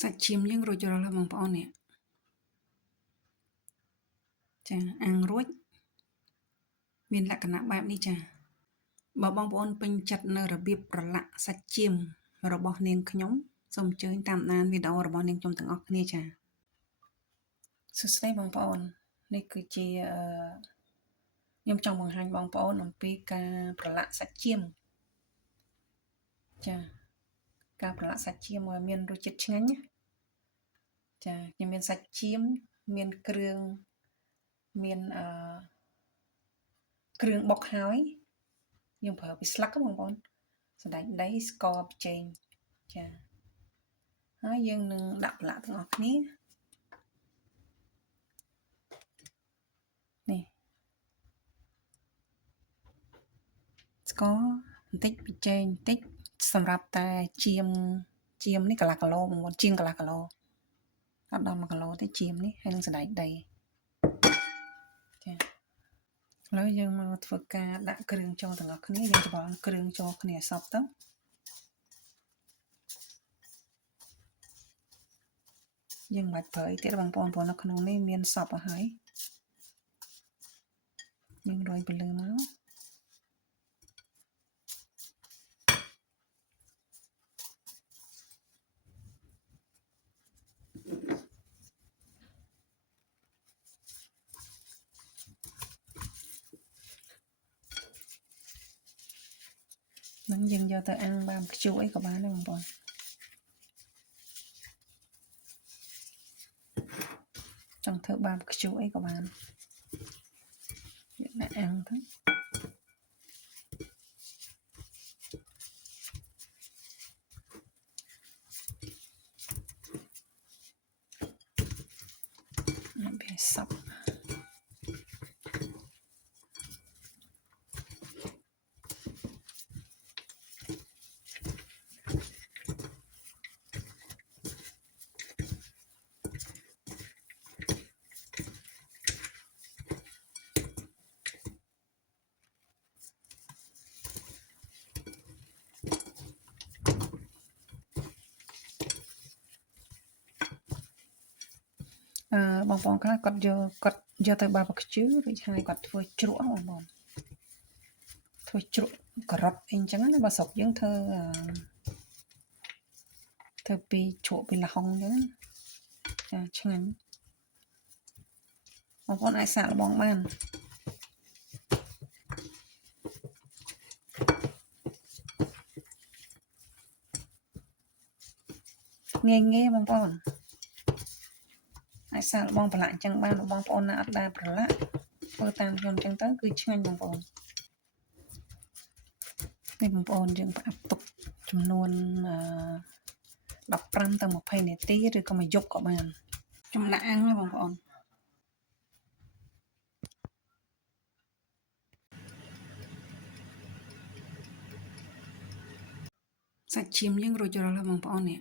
សាច់ឈាមយើងរួចរាល់ហើយបងប្អូននេះចាអាំងរួចមានលក្ខណៈបែបនេះចាបើបងប្អូនពេញចិត្តនៅរបៀបប្រឡាក់សាច់ឈាមរបស់នាងខ្ញុំសូមអញ្ជើញតាមដានវីដេអូរបស់នាងខ្ញុំទាំងអស់គ្នាចាសួស្តីបងប្អូននេះគឺជាខ្ញុំចង់បង្ហាញបងប្អូនអំពីការប្រឡាក់សាច់ឈាមចាការប្រឡាក់សាច់ឈាមឲ្យមានរសជាតិឆ្ងាញ់ណាចាខ្ញុំមានសាច់ឈាមមានគ្រឿងមានគ្រឿងបុកហើយយើងប្រើពីស្លឹកបងប្អូនសណ្តែកដីស្ករប៊ីចេងចាហើយយើងនឹងដាក់ប្រឡាក់ទាំងអស់គ្នានេះស្ករបន្តិចប៊ីចេងបន្តិចសម្រាប់តែឈាមនេះកន្លះគីឡូបងប្អូនជាងកន្លះគីឡូអត់ដល់1គីឡូទេឈាមនេះហើយនឹងសណ្តែកដីចាឥឡូវយើងមកធ្វើការដាក់គ្រឿងចូលទាំងអស់គ្នាយើងច្របល់គ្រឿងចូលគ្នាឲ្យសព្វទៅយើងមិនបាច់ប្រើអីទៀតបងប្អូនព្រោះនៅក្នុងនេះមានសព្វហើយយើងរោយពីលើមកនឹងយើងយកទៅអាំងបានខ្ជូរអីក៏បានដែរបងប្អូនចង់ធ្វើបានខ្ជូរអីក៏បានយើងដាក់អាំងទៅវាសព្វបងប្អូនខ្លះគាត់យកទៅបាបខ្ជូររួចហើយគាត់ធ្វើជ្រក់បងប្អូនធ្វើជ្រក់ការ៉ុតអីអញ្ចឹងណាបើស្រុកយើងធ្វើពីជ្រក់ពីល្ហុងអញ្ចឹងចាឆ្ងាញ់បងប្អូនអាចសាកល្បងបានងាយបងប្អូនអាចសាកល្បងប្រឡាក់អញ្ចឹងបានបងប្អូនណាអត់ដែរប្រឡាក់ធ្វើតាមខ្ញុំអញ្ចឹងទៅគឺឆ្ងាញ់បងប្អូននេះបងប្អូនយើងផ្អាប់ទុកចំនួន15ទៅ20នាទីឬក៏មួយយប់ក៏បានចម្លាក់អាំងណាបងប្អូនសាច់ឈាមយើងរួចរាល់ហើយបងប្អូននេះ